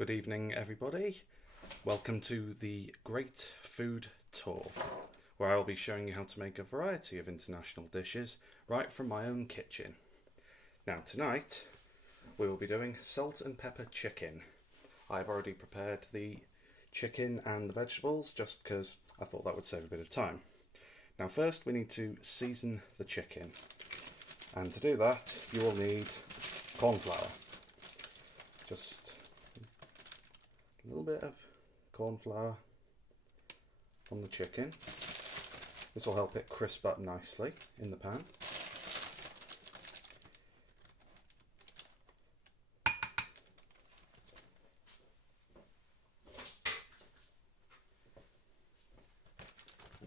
Good evening, everybody. Welcome to the Great Food Tour, where I will be showing you how to make a variety of international dishes right from my own kitchen. Now, tonight we will be doing salt and pepper chicken. I've already prepared the chicken and the vegetables just because I thought that would save a bit of time. Now, first we need to season the chicken, and to do that you will need corn flour. Just a little bit of corn flour on the chicken. This will help it crisp up nicely in the pan.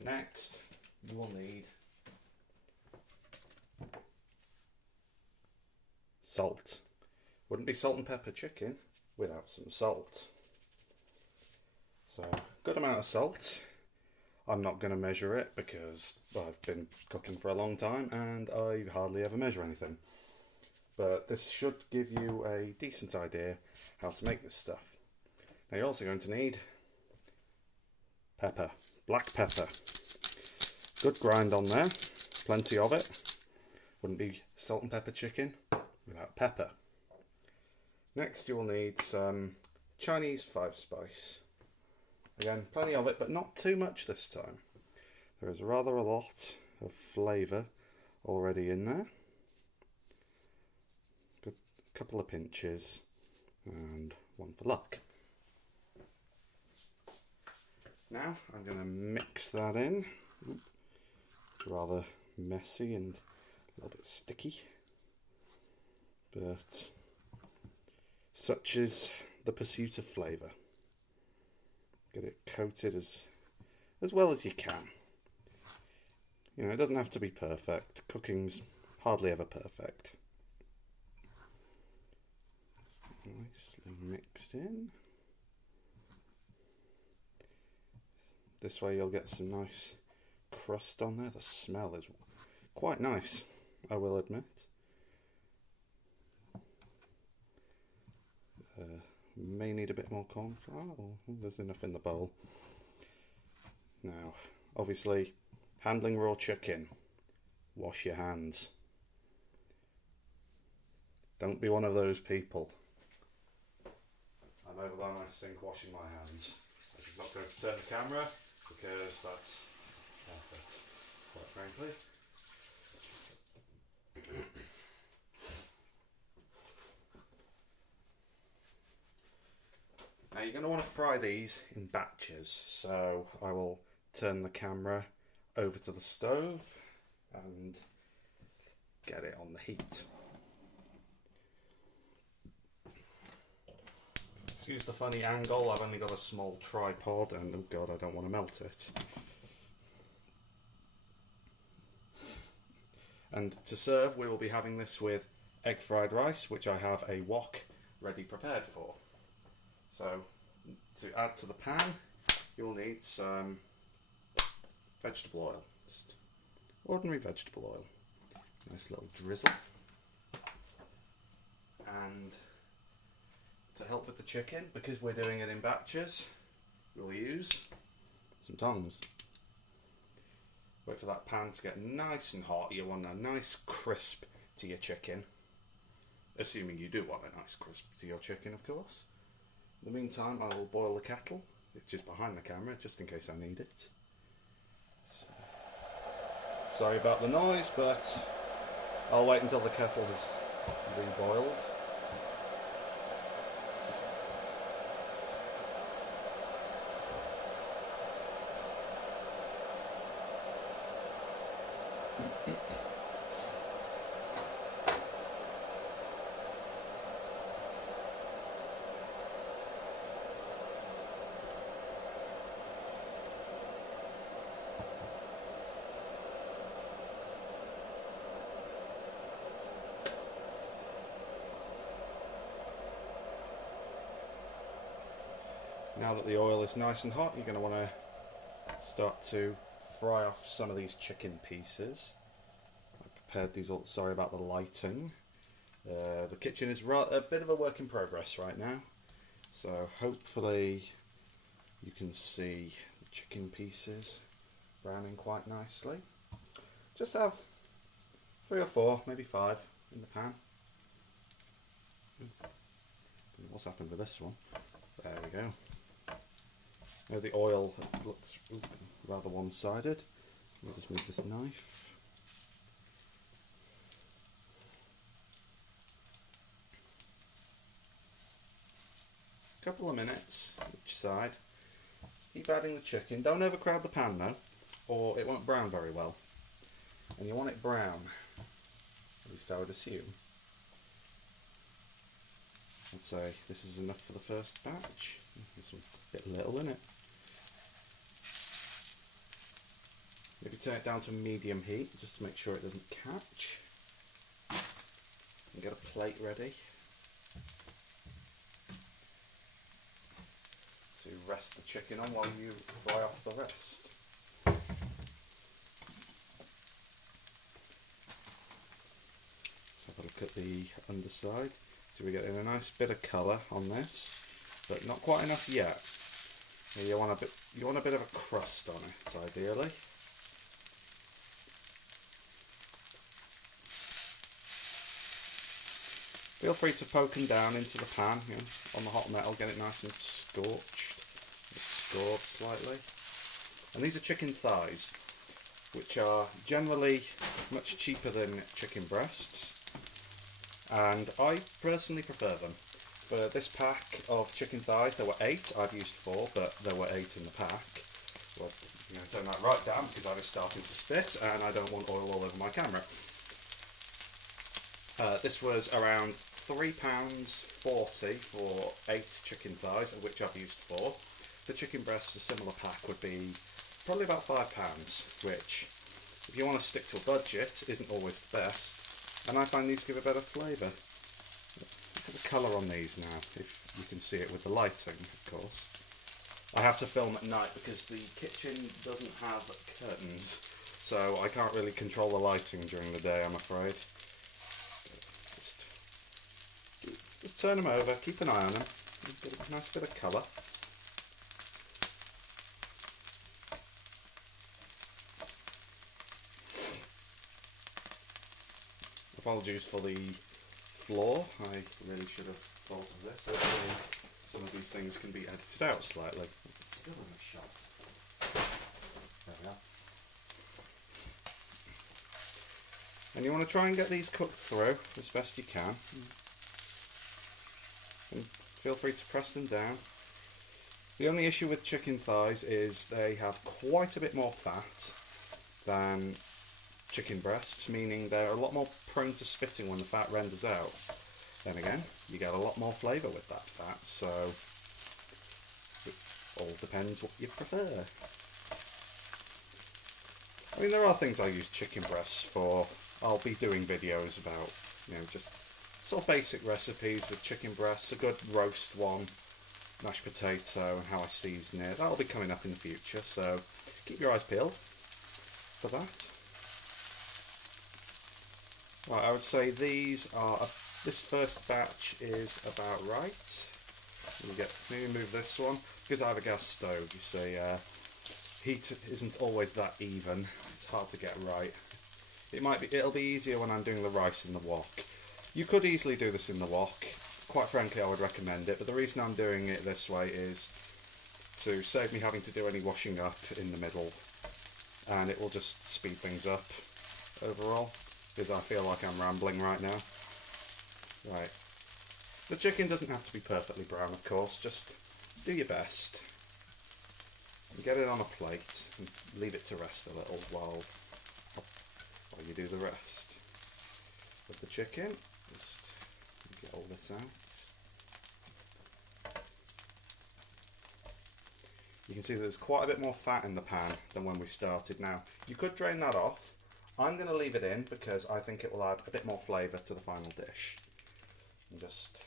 Next, you will need salt. Wouldn't be salt and pepper chicken without some salt. So, good amount of salt. I'm not going to measure it because I've been cooking for a long time and I hardly ever measure anything. But this should give you a decent idea how to make this stuff. Now you're also going to need pepper, black pepper. Good grind on there, plenty of it. Wouldn't be salt and pepper chicken without pepper. Next you will need some Chinese 5-spice. Again, plenty of it, but not too much this time. There is rather a lot of flavour already in there. A couple of pinches and one for luck. Now I'm going to mix that in. It's rather messy and a little bit sticky, but such is the pursuit of flavour. Get it coated as well as you can. You know, it doesn't have to be perfect. Cooking's hardly ever perfect. Nicely mixed in. This way you'll get some nice crust on there. The smell is quite nice, I will admit. May need a bit more corn flour. There's enough in the bowl. Now, obviously, handling raw chicken, wash your hands. Don't be one of those people. I'm over by my sink washing my hands. I'm not going to turn the camera because that's perfect, quite frankly. Now you're going to want to fry these in batches, so I will turn the camera over to the stove and get it on the heat. Excuse the funny angle, I've only got a small tripod and oh god, I don't want to melt it. And to serve, we will be having this with egg fried rice, which I have a wok ready prepared for. So, to add to the pan, you'll need some vegetable oil, just ordinary vegetable oil. Nice little drizzle. And to help with the chicken, because we're doing it in batches, we'll use some tongs. Wait for that pan to get nice and hot. You want a nice crisp to your chicken. Assuming you do want a nice crisp to your chicken, of course. In the meantime, I will boil the kettle, which is behind the camera, just in case I need it. So, sorry about the noise, but I'll wait until the kettle has reboiled. Now that the oil is nice and hot, you're going to want to start to fry off some of these chicken pieces. I prepared these all, sorry about the lighting. The kitchen is a bit of a work in progress right now. So hopefully you can see the chicken pieces browning quite nicely. Just have 3 or 4, maybe 5 in the pan. What's happened with this one? There we go. Now the oil looks rather one-sided. We'll just move this knife. A couple of minutes each side. Just keep adding the chicken. Don't overcrowd the pan though, or it won't brown very well. And you want it brown, at least I would assume. I'd say this is enough for the first batch. This one's a bit little, isn't it? Maybe turn it down to medium heat just to make sure it doesn't catch. And get a plate ready to rest the chicken on while you fry off the rest. Let's have a look at the underside. So we're getting a nice bit of colour on this, but not quite enough yet. You want a bit of a crust on it, ideally. Feel free to poke them down into the pan, you know, on the hot metal, get it nice and scorched. It's scored slightly. And these are chicken thighs, which are generally much cheaper than chicken breasts. And I personally prefer them. For this pack of chicken thighs, there were 8. I've used 4, but there were 8 in the pack. Well, I'm going to turn that right down because I was starting to spit and I don't want oil all over my camera. This was around £3.40 for 8 chicken thighs, of which I've used 4. For chicken breasts, a similar pack would be probably about £5, which, if you want to stick to a budget, isn't always the best. And I find these give a better flavour. Look at the colour on these now, if you can see it with the lighting, of course. I have to film at night because the kitchen doesn't have curtains, so I can't really control the lighting during the day, I'm afraid. Just turn them over, keep an eye on them, get a nice bit of colour. Apologies for the floor, I really should have thought of this. Hopefully some of these things can be edited out slightly. It's still in the shot. There we are. And you want to try and get these cooked through as best you can. And feel free to press them down. The only issue with chicken thighs is they have quite a bit more fat than chicken breasts, meaning they're a lot more prone to spitting when the fat renders out. Then again, you get a lot more flavour with that fat, so it all depends what you prefer. I mean, there are things I use chicken breasts for. I'll be doing videos about, you know, just sort of basic recipes with chicken breasts, a good roast one, mashed potato, and how I season it. That'll be coming up in the future, so keep your eyes peeled for that. Right, I would say these are, this first batch is about right. Maybe move this one, because I have a gas stove, you see, heat isn't always that even, it's hard to get right. It'll be easier when I'm doing the rice in the wok. You could easily do this in the wok, quite frankly I would recommend it, but the reason I'm doing it this way is to save me having to do any washing up in the middle, and it will just speed things up overall. Because I feel like I'm rambling right now. Right. The chicken doesn't have to be perfectly brown, of course, just do your best. And get it on a plate and leave it to rest a little while you do the rest. With the chicken, just get all this out. You can see there's quite a bit more fat in the pan than when we started. Now, you could drain that off. I'm going to leave it in because I think it will add a bit more flavour to the final dish. And just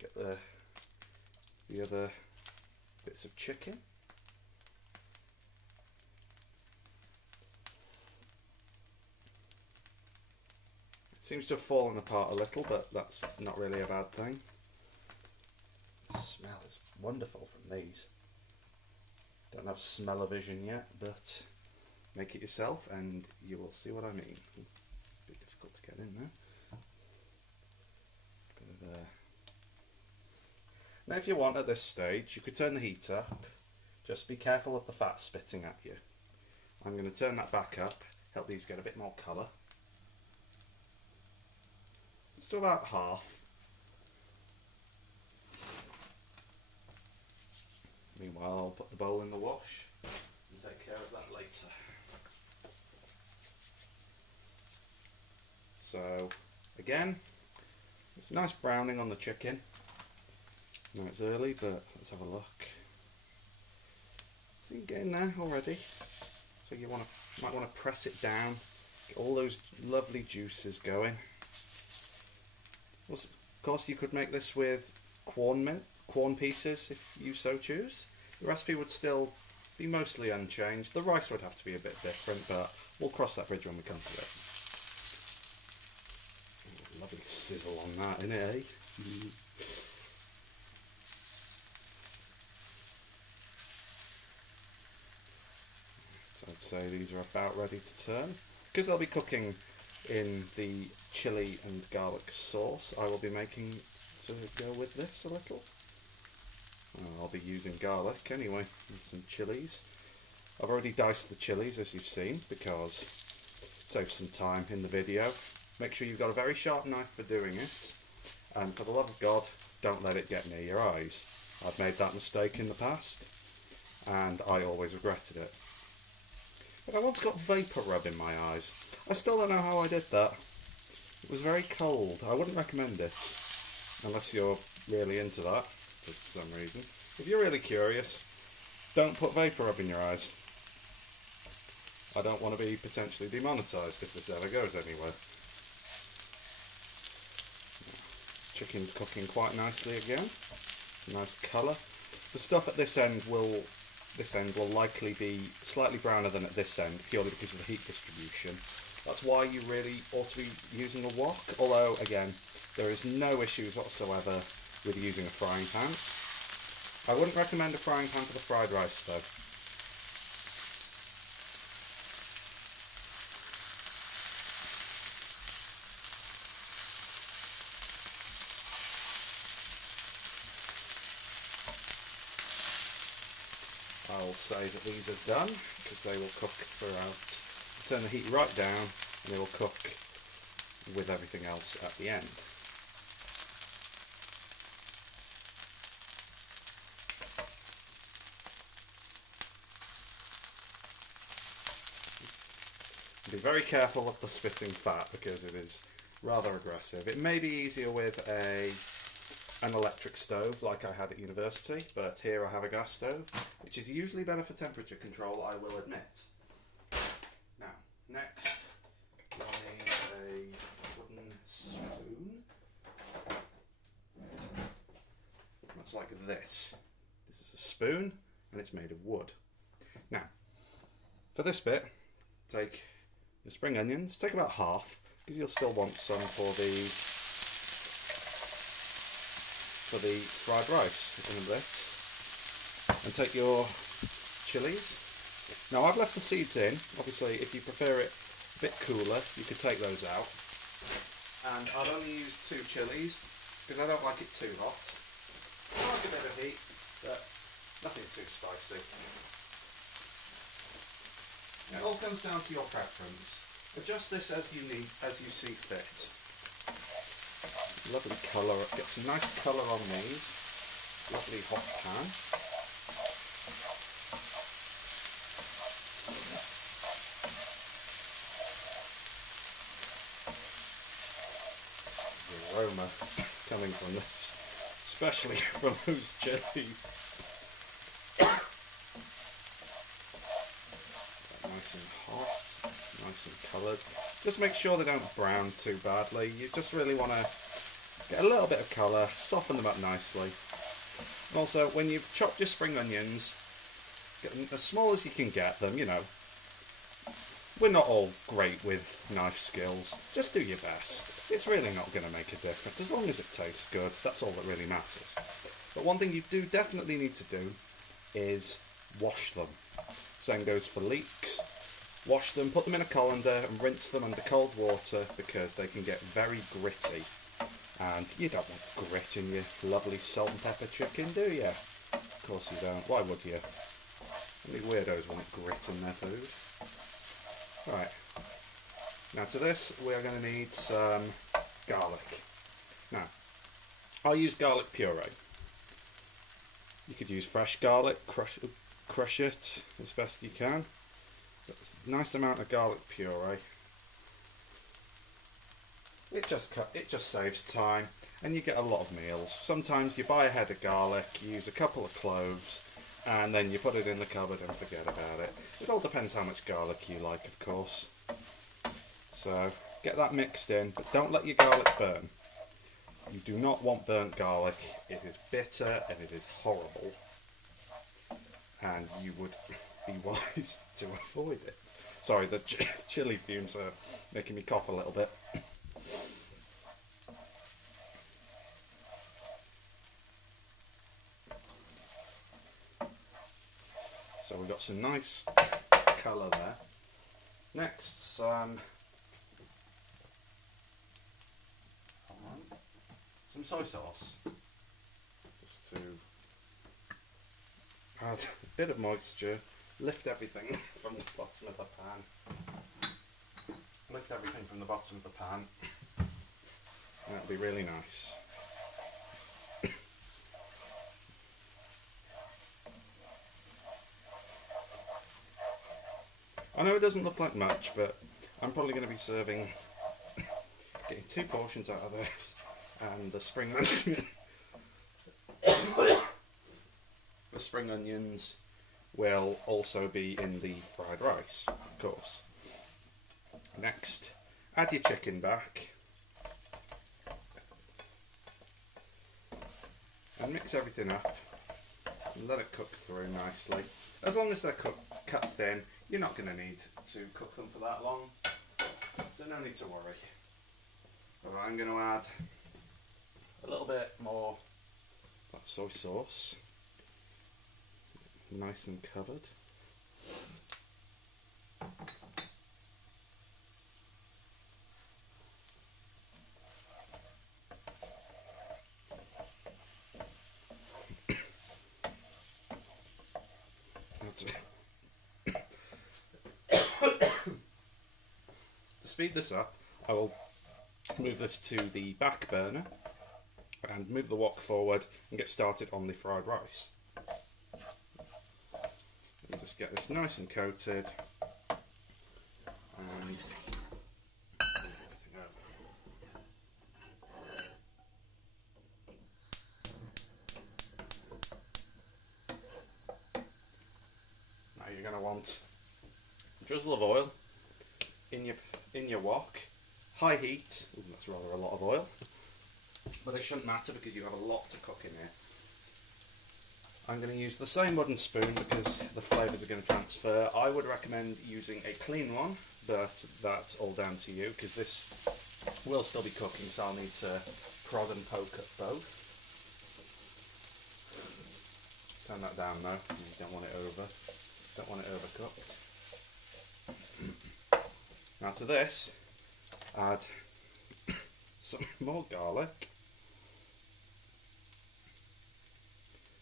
get the other bits of chicken. It seems to have fallen apart a little, but that's not really a bad thing. smells wonderful from these. Don't have smell-o-vision yet, but make it yourself and you will see what I mean. A bit difficult to get in there. Got it there. Now if you want at this stage, you could turn the heat up. Just be careful of the fat spitting at you. I'm going to turn that back up, help these get a bit more colour. Let's do about half. Meanwhile, I'll put the bowl in the wash and take care of that later. So, again, it's nice browning on the chicken. I know it's early, but let's have a look. See, getting there already. So you might want to press it down, get all those lovely juices going. Of course, you could make this with corn pieces if you so choose. The recipe would still be mostly unchanged. The rice would have to be a bit different, but we'll cross that bridge when we come to it. Oh, lovely sizzle on that, innit, eh? So I'd say these are about ready to turn. Because they'll be cooking in the chilli and garlic sauce, I will be making to go with this a little. I'll be using garlic anyway, and some chilies. I've already diced the chilies as you've seen, because it saves some time in the video. Make sure you've got a very sharp knife for doing it, and for the love of God, don't let it get near your eyes. I've made that mistake in the past, and I always regretted it. But I once got vapour rub in my eyes. I still don't know how I did that. It was very cold. I wouldn't recommend it, unless you're really into that. For some reason. If you're really curious, don't put vapour rub in your eyes. I don't want to be potentially demonetised if this ever goes anywhere. Chicken's cooking quite nicely again. Nice colour. The stuff at this end will likely be slightly browner than at this end, purely because of the heat distribution. That's why you really ought to be using a wok, although again, there is no issues whatsoever with using a frying pan. I wouldn't recommend a frying pan for the fried rice though. I'll say that these are done because they will cook throughout. Turn the heat right down and they will cook with everything else at the end. Be very careful of the spitting fat because it is rather aggressive. It may be easier with an electric stove like I had at university, but here I have a gas stove, which is usually better for temperature control, I will admit. Now, next you'll need a wooden spoon, much like this. This is a spoon and it's made of wood. Now, for this bit, take your spring onions, take about half, because you'll still want some for the fried rice in a bit. And take your chilies. Now I've left the seeds in. Obviously, if you prefer it a bit cooler, you could take those out. And I've only used 2 chilies because I don't like it too hot. I like a bit of heat, but nothing too spicy. It all comes down to your preference. Adjust this as you see fit. Lovely colour, get some nice colour on these. Lovely hot pan. The aroma coming from this, especially from those chilies. Nice and hot, nice and coloured. Just make sure they don't brown too badly. You just really want to get a little bit of colour, soften them up nicely. And also, when you've chopped your spring onions, get them as small as you can get them, you know. we're not all great with knife skills. Just do your best. It's really not going to make a difference. As long as it tastes good, that's all that really matters. But one thing you do definitely need to do is wash them. Same goes for leeks. Wash them, put them in a colander and rinse them under cold water because they can get very gritty. And you don't want grit in your lovely salt and pepper chicken, do you? Of course you don't. Why would you? Only weirdos want grit in their food. Right. Now to this we are going to need some garlic. Now, I'll use garlic puree. You could use fresh garlic, crush it as best you can. A nice amount of garlic puree. It just saves time, and you get a lot of meals. Sometimes you buy a head of garlic, you use a couple of cloves, and then you put it in the cupboard and forget about it. It all depends how much garlic you like, of course. So get that mixed in, but don't let your garlic burn. You do not want burnt garlic. It is bitter and it is horrible, and you would be wise to avoid it. Sorry, the chili fumes are making me cough a little bit. So we've got some nice colour there. Next, some soy sauce, just to add a bit of moisture, lift everything from the bottom of the pan. Lift everything from the bottom of the pan, and that'll be really nice. I know it doesn't look like much, but I'm probably going to be getting 2 portions out of this, and the spring onion. The spring onions will also be in the fried rice, of course. Next, add your chicken back and mix everything up and let it cook through nicely. As long as they're cut thin, you're not going to need to cook them for that long, so no need to worry. But I'm going to add a little bit more of that soy sauce, nice and covered. To speed this up, I will move this to the back burner and move the wok forward and get started on the fried rice. And just get this nice and coated and move everything over. Now you're going to want a drizzle of oil in your wok, high heat. Ooh, that's rather a lot of oil, but it shouldn't matter because you have a lot to cook in here. I'm going to use the same wooden spoon because the flavours are going to transfer. I would recommend using a clean one, but that's all down to you because this will still be cooking, so I'll need to prod and poke at both. Turn that down though, you don't want it overcooked. Now to this, add some more garlic.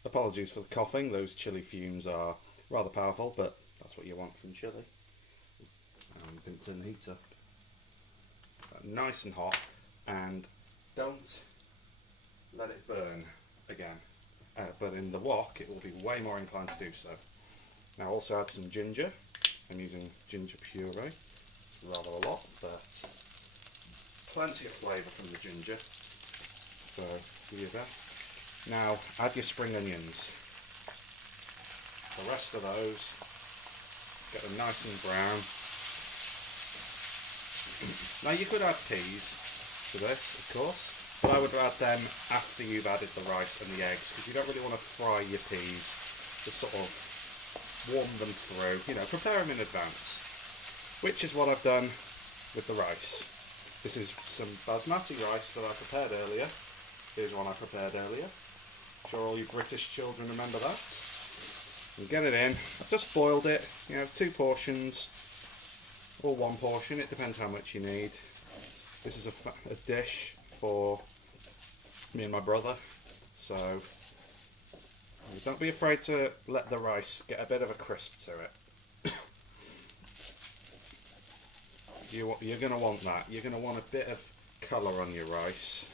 Apologies for the coughing, those chili fumes are rather powerful, but that's what you want from chili. I'm going to turn the heat up. Nice and hot, and don't let it burn again. But in the wok it will be way more inclined to do so. Now also add some ginger. I'm using ginger puree. It's rather a lot, but plenty of flavour from the ginger. So do your best. Now add your spring onions. The rest of those, get them nice and brown. Now you could add peas to this, of course, but I would add them after you've added the rice and the eggs, because you don't really want to fry your peas. Just sort of warm them through, you know, prepare them in advance. which is what I've done with the rice. This is some basmati rice that I prepared earlier. Here's one I prepared earlier. I'm sure all you British children remember that. And get it in. I've just boiled it, 2 portions or 1 portion, it depends how much you need. This is a dish for me and my brother, so don't be afraid to let the rice get a bit of a crisp to it. You're going to want that. You're going to want a bit of colour on your rice.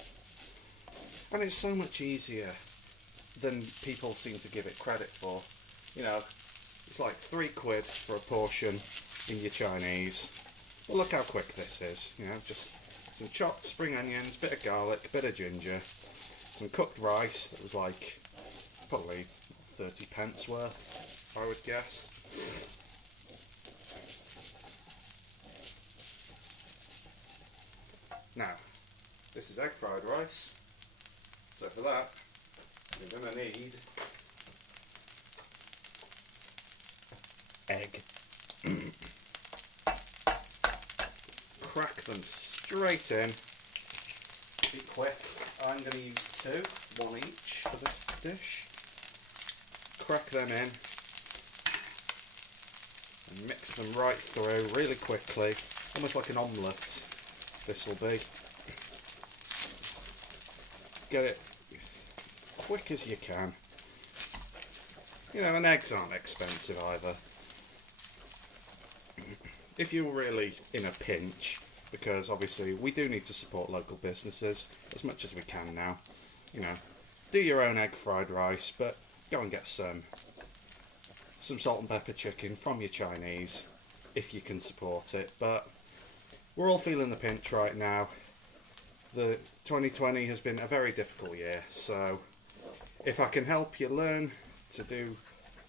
And it's so much easier than people seem to give it credit for. It's like £3 for a portion in your Chinese. Well, look how quick this is. Just some chopped spring onions, bit of garlic, bit of ginger, some cooked rice that was like probably 30p worth, I would guess. Now, this is egg fried rice, so for that you're going to need egg. Just crack them straight in. Be quick. I'm going to use 2, 1 each for this dish. Crack them in and mix them right through really quickly, almost like an omelette. This will be. Get it as quick as you can. And eggs aren't expensive either. If you're really in a pinch, because obviously we do need to support local businesses as much as we can now. Do your own egg fried rice, but go and get some salt and pepper chicken from your Chinese if you can support it. But we're all feeling the pinch right now. The 2020 has been a very difficult year, so if I can help you learn to do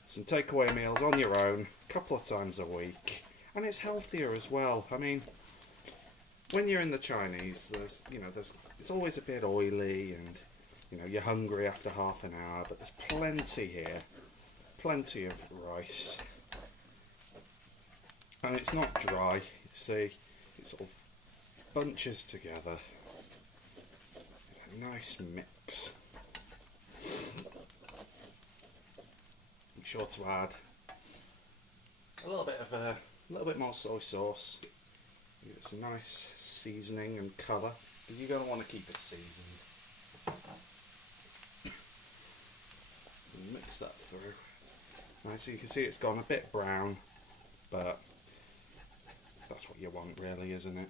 some takeaway meals on your own a couple of times a week, and it's healthier as well. I mean, when you're in the Chinese, it's always a bit oily, and you're hungry after half an hour, but there's plenty here, plenty of rice, and it's not dry. You see, it sort of bunches together. A nice mix. Be sure to add a little bit more soy sauce. Give it some nice seasoning and colour, because you're going to want to keep it seasoned. And mix that through. Now, so you can see it's gone a bit brown, but that's what you want, really, isn't it?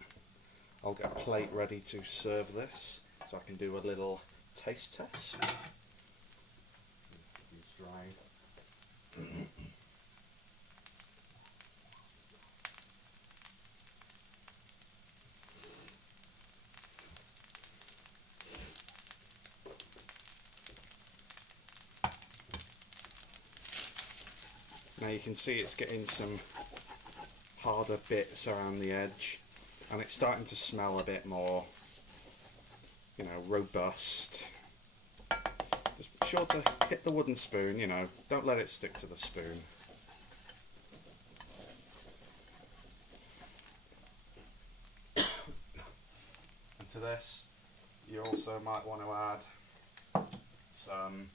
I'll get a plate ready to serve this, so I can do a little taste test. It's dry. Now you can see it's getting some harder bits around the edge, and it's starting to smell a bit more, robust. Just be sure to hit the wooden spoon, don't let it stick to the spoon. And to this, you also might want to add some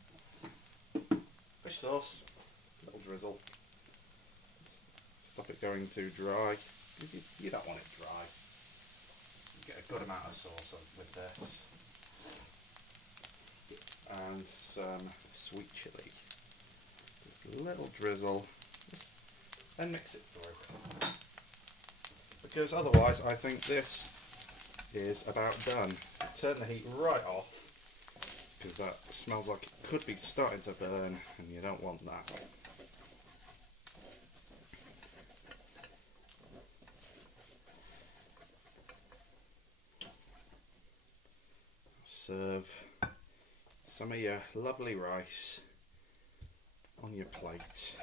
fish sauce, a little drizzle. Stop it going too dry, because you don't want it dry. You get a good amount of sauce with this. And some sweet chilli. Just a little drizzle, and mix it through. Because otherwise I think this is about done. Turn the heat right off, because that smells like it could be starting to burn, and you don't want that. Serve some of your lovely rice on your plate.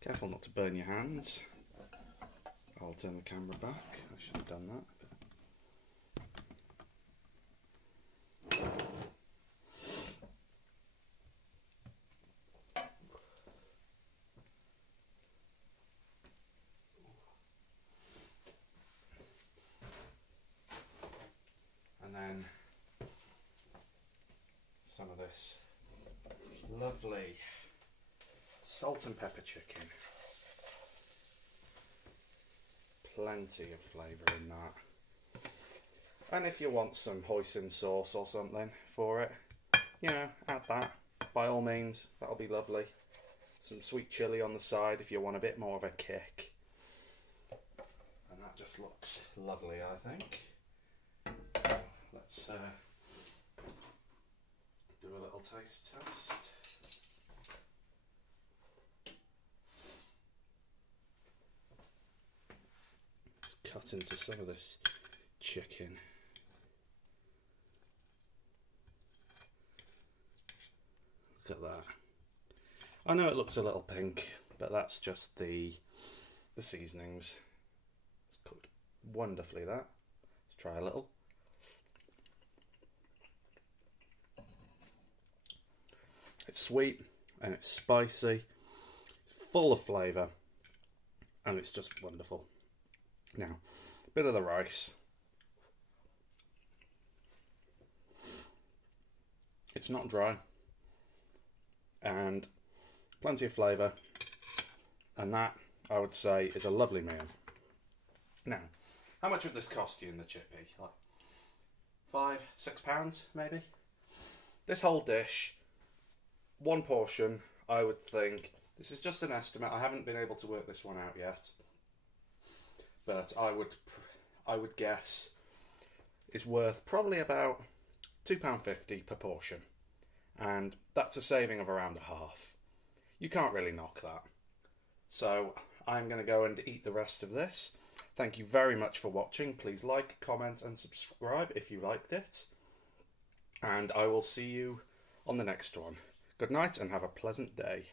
Careful not to burn your hands. I'll turn the camera back. I should have done that. some of this lovely salt and pepper chicken. Plenty of flavour in that. And if you want some hoisin sauce or something for it, you know, add that. By all means, that'll be lovely. Some sweet chilli on the side if you want a bit more of a kick. And that just looks lovely, I think. Let's do a little taste test. Let's cut into some of this chicken. Look at that. I know it looks a little pink, but that's just the seasonings. It's cooked wonderfully, that. Let's try a little. It's sweet and it's spicy, it's full of flavour, and it's just wonderful. Now, a bit of the rice. It's not dry, and plenty of flavour, and that, I would say, is a lovely meal. Now, how much would this cost you in the chippy? Like £5-6 maybe? This whole dish, one portion, I would think, this is just an estimate, I haven't been able to work this one out yet, but I would guess is worth probably about £2.50 per portion, and that's a saving of around a half. You can't really knock that. So I'm going to go and eat the rest of this. Thank you very much for watching. Please like, comment and subscribe if you liked it, and I will see you on the next one. Good night and have a pleasant day.